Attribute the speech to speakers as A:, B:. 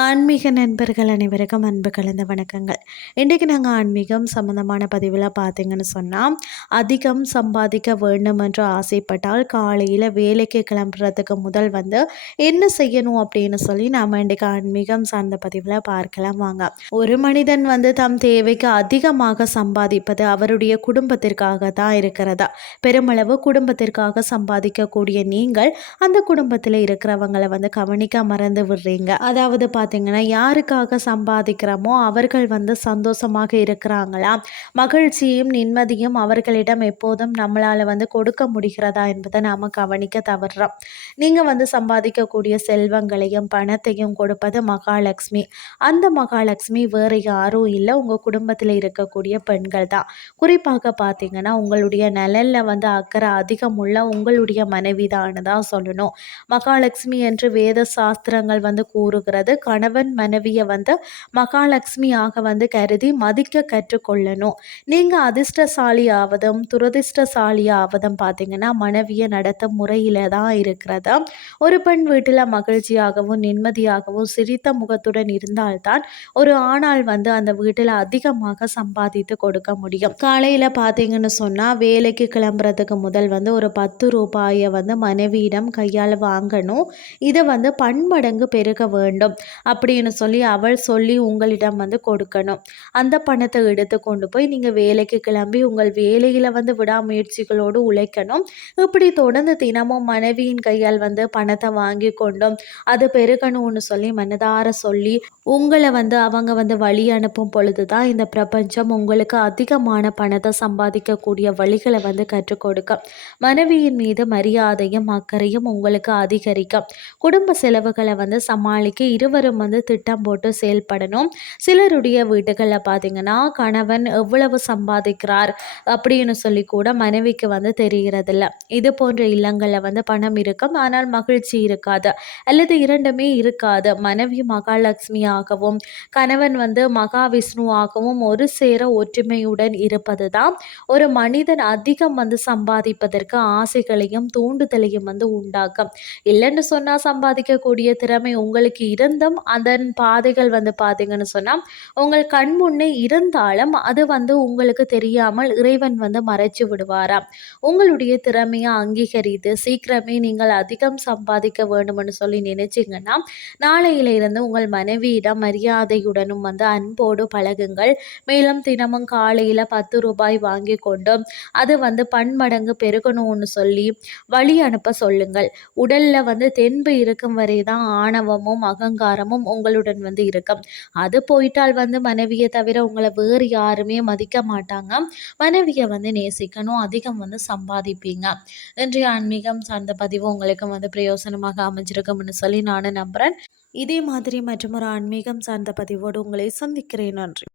A: ஆன்மீக நண்பர்கள் அனைவருக்கும் அன்பு கலந்த வணக்கங்கள். இன்றைக்கு நாங்கள் ஆன்மீகம் சம்மந்தமான பதிவில் பார்த்தீங்கன்னு சொன்னால் அதிகம் சம்பாதிக்க வேண்டும் என்று ஆசைப்பட்டால் காலையில் வேலைக்கு கிளம்புறதுக்கு முதல் வந்து என்ன செய்யணும் அப்படின்னு சொல்லி நாம் இன்றைக்கு ஆன்மீகம் சார்ந்த பதிவில் பார்க்கலாம் வாங்க. ஒரு மனிதன் வந்து தம் தேவைக்கு அதிகமாக சம்பாதிப்பது அவருடைய குடும்பத்திற்காக தான் இருக்கிறதா? பெருமளவு குடும்பத்திற்காக சம்பாதிக்கக்கூடிய நீங்கள் அந்த குடும்பத்தில் இருக்கிறவங்களை வந்து கவனிக்க மறந்து விடுறீங்க. அதாவது பார்த்திங்கன்னா யாருக்காக சம்பாதிக்கிறோமோ அவர்கள் வந்து சந்தோஷமாக இருக்கிறாங்களா மகிழ்ச்சியும் நிம்மதியும் அவர்களிடம் எப்போதும் நம்மளால் வந்து கொடுக்க முடிகிறதா என்பதை நாம் கவனிக்க தவறுறோம் நீங்கள் வந்து சம்பாதிக்கக்கூடிய செல்வங்களையும் பணத்தையும் கொடுப்பது மகாலட்சுமி. அந்த மகாலட்சுமி வேறு யாரும் இல்லை. உங்கள் குடும்பத்தில் இருக்கக்கூடிய பெண்கள் தான். குறிப்பாக பார்த்தீங்கன்னா உங்களுடைய நலனில் வந்து அக்கறை அதிகம் உள்ள உங்களுடைய மனைவி தான் சொல்லணும். மகாலட்சுமி என்று வேத சாஸ்திரங்கள் வந்து கூறுகிறது கணவன் மனைவியை வந்து மகாலட்சுமியாக வந்து கருதி மதிக்க கற்றுக்கொள்ளணும். நீங்கள் அதிர்ஷ்டசாலி ஆவதும் துரதிர்ஷ்டசாலி ஆவதும் பார்த்தீங்கன்னா மனைவியை நடத்த முறையில் தான் இருக்கிறது. ஒரு பெண் வீட்டில் மகிழ்ச்சியாகவும் நிம்மதியாகவும் சிரித்த முகத்துடன் இருந்தால்தான் ஒரு ஆணால் வந்து அந்த வீட்டில் அதிகமாக சம்பாதித்து கொடுக்க முடியும். காலையில் பார்த்தீங்கன்னு சொன்னால் வேலைக்கு கிளம்புறதுக்கு முதல் வந்து ஒரு பத்து ரூபாயை வந்து மனைவியிடம் கையால் வாங்கணும். இதை வந்து பன்மடங்கு பெருக வேண்டும். அப்படின்னு சொல்லி அவள் சொல்லி உங்களிடம் வந்து கொடுக்கணும். அந்த பணத்தை எடுத்து கொண்டு போய் நீங்கள் வேலைக்கு கிளம்பி உங்கள் வேலையில் வந்து விடாமுயற்சிகளோடு உழைக்கணும். இப்படி தொடர்ந்து தினமும் மனைவியின் கையால் வந்து பணத்தை வாங்கி கொண்டும். அது பெருகணும்னு சொல்லி மனதார சொல்லி உங்களை வந்து அவங்க வந்து வழி அனுப்பும் பொழுது தான் இந்த பிரபஞ்சம் உங்களுக்கு அதிகமான பணத்தை சம்பாதிக்கக்கூடிய வழிகளை வந்து கற்றுக் கொடுக்கும். மனைவியின் மீது மரியாதையும் அக்கறையும் உங்களுக்கு அதிகரிக்கும். குடும்ப செலவுகளை வந்து சமாளிக்க இருவரும் வந்து திட்டம் போட்டு செயல்படணும். சிலருடைய வீடுகளில் பார்த்தீங்கன்னா கணவன் எவ்வளவு சம்பாதிக்கிறார் அப்படின்னு சொல்லி கூட மனைவிக்கு வந்து தெரிகிறதில்ல இது போன்ற இல்லங்களில் வந்து பணம் இருக்கும். ஆனால் மகிழ்ச்சி இருக்காது. அல்லது இரண்டுமே இருக்காது. மனைவி மகாலட்சுமியாகவும் கணவன் வந்து மகாவிஷ்ணுவாகவும் ஒரு சேர ஒற்றுமையுடன் இருப்பது தான் ஒரு மனிதன் அதிகம் வந்து சம்பாதிப்பதற்கு ஆசைகளையும் தூண்டுதலையும் வந்து உண்டாக்கும். இல்லைன்னு சொன்னால் சம்பாதிக்கக்கூடிய திறமை உங்களுக்கு இருந்தும் அதன் பாதைகள் வந்து பார்த்தீங்கன்னு சொன்னால் உங்கள் கண் முன்னே இருந்தாலும் அது வந்து உங்களுக்கு தெரியாமல் இறைவன் வந்து மறைச்சு விடுவாராம் உங்களுடைய திறமையை அங்கீகரித்து சீக்கிரமே நீங்கள் அதிகம் சம்பாதிக்க வேண்டும்னு சொல்லி நினைச்சிங்கன்னா நாளையில இருந்து உங்கள் மனைவியிடம் மரியாதையுடனும் வந்து அன்போடு பழகுங்கள். மேலும் தினமும் காலையில் பத்து ரூபாய் வாங்கி கொண்டு அது வந்து பன்மடங்கு பெருகணும்னு சொல்லி வழி அனுப்ப சொல்லுங்கள். உடலில் வந்து தென்பு இருக்கும் வரை தான் ஆணவமும் அகங்காரம் அதிகாரமும் உங்களுடன் வந்து இருக்கும். அது போயிட்டால் வந்து மனைவியை தவிர உங்களை வேறு யாருமே மதிக்க மாட்டாங்க. மனைவியை வந்து நேசிக்கணும் அதிகம் வந்து சம்பாதிப்பீங்க. இன்றைய ஆன்மீகம் சார்ந்த பதிவு உங்களுக்கு வந்து பிரயோசனமாக அமைஞ்சிருக்கும்னு சொல்லி நானும் நம்புகிறேன் இதே மாதிரி மற்றும் ஒரு ஆன்மீகம் சார்ந்த பதிவோடு உங்களை சந்திக்கிறேன். நன்றி.